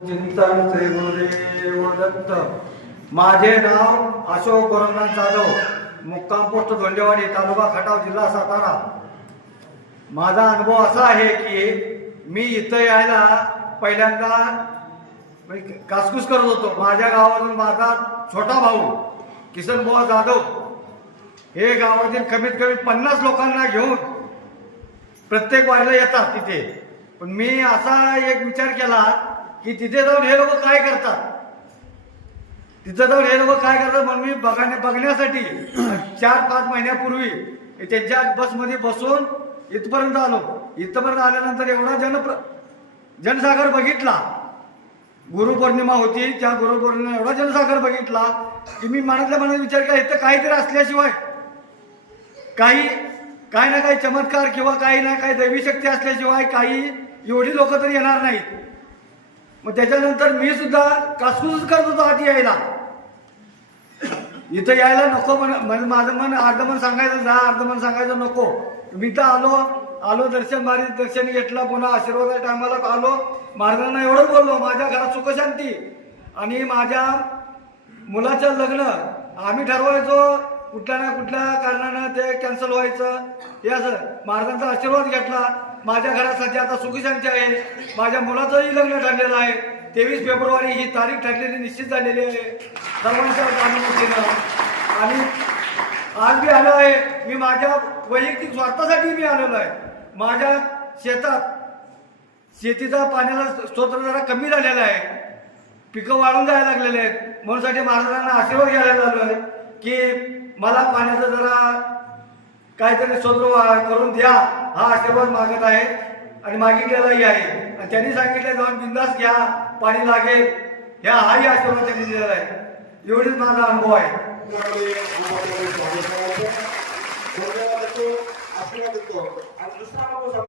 चिंतन श्री गुरुदेव दत्त। माझे नाव अशोक गोरखनाथ जाधव, मुक्काम पोस्ट धोंडेवाडी, तालुका खटाव, जिल्हा सातारा। माझा अनुभव असा आहे की मी इथं यायला पहिल्यांदा कासकूस करत होतो। माझ्या गावातून माझा छोटा भाऊ किसन जाधव हे गावातील कमीत कमी 50 लोकांना घेऊन प्रत्येक वारीला येतात तिथे। पण मी असा एक विचार केला की तिथे जाऊन हे लोक काय करतात, तिथे जाऊन हे लोक काय करतात म्हणून मी बघण्यासाठी 4-5 महिन्यापूर्वी त्यांच्या बसमध्ये बसून इथपर्यंत आलो। इथपर्यंत आल्यानंतर एवढा जनसागर बघितला। गुरुपौर्णिमा होती, त्या गुरुपौर्णिमा एवढा जनसागर बघितला की मी मनातल्या मनात विचार केला इथं काहीतरी असल्याशिवाय काही ना काही चमत्कार किंवा काही ना काही दैवी शक्ती असल्याशिवाय काही एवढी लोक तरी येणार नाहीत। मग त्याच्यानंतर मी सुद्धा कासकूस करत होतो आधी यायला। इथं यायला नको माझं मन अर्धमन सांगायचं जा, अर्धमन सांगायचं नको। मी तर आलो दर्शन घेतलं, पुन्हा आशीर्वादाच्या टायमाला आलो। महाराजांना एवढं बोललो माझ्या घरात सुखशांती आणि माझ्या मुलाचं लग्न आम्ही ठरवायचो, कुठल्या ना कुठल्या कारणानं ते कॅन्सल व्हायचं। हे असं महाराजांचा आशीर्वाद घेतला। माझ्या घरात सध्या आता सुखशांती आहे। माझ्या मुलाचंही लग्न ठरलेलं आहे। 23 फेब्रुवारी ही तारीख ठरलेली निश्चित झालेली आहे सर्वांच्या अनुमतीनं। आणि आज मी आलो आहे, मी माझ्या वैयक्तिक स्वार्थासाठी मी आलेलो आहे। माझ्या शेतीचा पाण्याला स्तोत्र जरा कमी झालेला आहे, पिकं वाढून जायला लागलेले आहेत। म्हणून साठी महाराजांना आशीर्वाद घ्यायला आलो आहे की मला पाण्याचं जरा काहीतरी स्तोत्र करून द्या, हा आशीर्वाद मागत आहे आणि मागितलेलाही आहे। आणि त्यांनी सांगितलं जाऊन बिंदास घ्या, पाणी लागेल, हाही आशीर्वाद त्यांनी दिलेला आहे। एवढीच माझा अनुभव आहे।